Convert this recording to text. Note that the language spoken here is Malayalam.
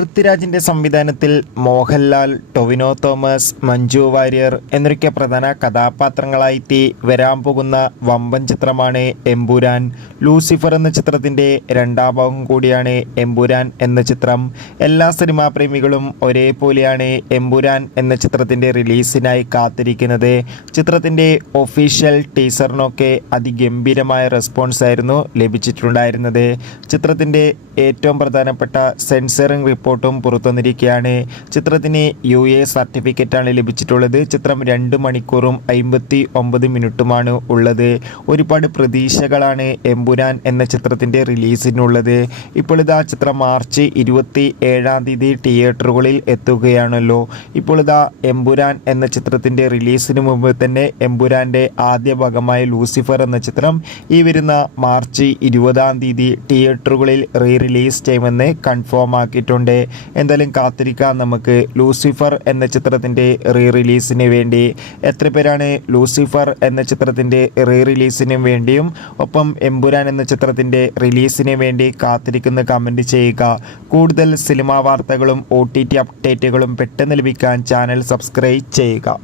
പൃഥ്വിരാജിൻ്റെ സംവിധാനത്തിൽ മോഹൻലാൽ, ടൊവിനോ തോമസ്, മഞ്ജു വാര്യർ എന്നൊക്കെ പ്രധാന കഥാപാത്രങ്ങളായി വരാൻ പോകുന്ന വമ്പൻ ചിത്രമാണ് എമ്പുരാൻ. ലൂസിഫർ എന്ന ചിത്രത്തിൻ്റെ രണ്ടാം ഭാഗം കൂടിയാണ് എമ്പുരാൻ എന്ന ചിത്രം. എല്ലാ സിനിമാ പ്രേമികളും ഒരേപോലെയാണ് എമ്പുരാൻ എന്ന ചിത്രത്തിൻ്റെ റിലീസിനായി കാത്തിരിക്കുന്നത്. ചിത്രത്തിൻ്റെ ഒഫീഷ്യൽ ടീസറിനൊക്കെ അതിഗംഭീരമായ റെസ്പോൺസ് ആയിരുന്നു ലഭിച്ചിട്ടുണ്ടായിരുന്നത്. ചിത്രത്തിൻ്റെ ഏറ്റവും പ്രധാനപ്പെട്ട സെൻസറിംഗ് റിപ്പോർട്ടും പുറത്തുവന്നിരിക്കുകയാണ്. ചിത്രത്തിന് UA സർട്ടിഫിക്കറ്റാണ് ലഭിച്ചിട്ടുള്ളത്. ചിത്രം 2 മണിക്കൂറും 59 മിനിറ്റുമാണ് ഉള്ളത്. ഒരുപാട് പ്രതീക്ഷകളാണ് എമ്പുരാൻ എന്ന ചിത്രത്തിൻ്റെ റിലീസിനുള്ളത്. ഇപ്പോൾ ഇതാ ചിത്രം മാർച്ച് 27-ാം തീയതി തിയേറ്ററുകളിൽ എത്തുകയാണല്ലോ. ഇപ്പോൾ ഇതാ എമ്പുരാൻ എന്ന ചിത്രത്തിൻ്റെ റിലീസിന് മുമ്പ് തന്നെ എമ്പുരാൻ്റെ ആദ്യ ഭാഗമായ ലൂസിഫർ എന്ന ചിത്രം ഈ വരുന്ന മാർച്ച് 20-ാം തീയതി തിയേറ്ററുകളിൽ റിലീസ് ചെയ്യുമെന്ന് കൺഫേം ആക്കിയിട്ടുണ്ട്. എന്തായാലും കാത്തിരിക്കാം നമുക്ക് ലൂസിഫർ എന്ന ചിത്രത്തിൻ്റെ റിലീസിന് വേണ്ടി. എത്ര പേരാണ് ലൂസിഫർ എന്ന ചിത്രത്തിൻ്റെ റിലീസിന് വേണ്ടിയും ഒപ്പം എമ്പുരാൻ എന്ന ചിത്രത്തിൻ്റെ റിലീസിന് വേണ്ടി കാത്തിരിക്കുന്ന കമൻറ്റ് ചെയ്യുക. കൂടുതൽ സിനിമാ വാർത്തകളും OTT അപ്ഡേറ്റുകളും പെട്ടെന്ന് ലഭിക്കാൻ ചാനൽ സബ്സ്ക്രൈബ് ചെയ്യുക.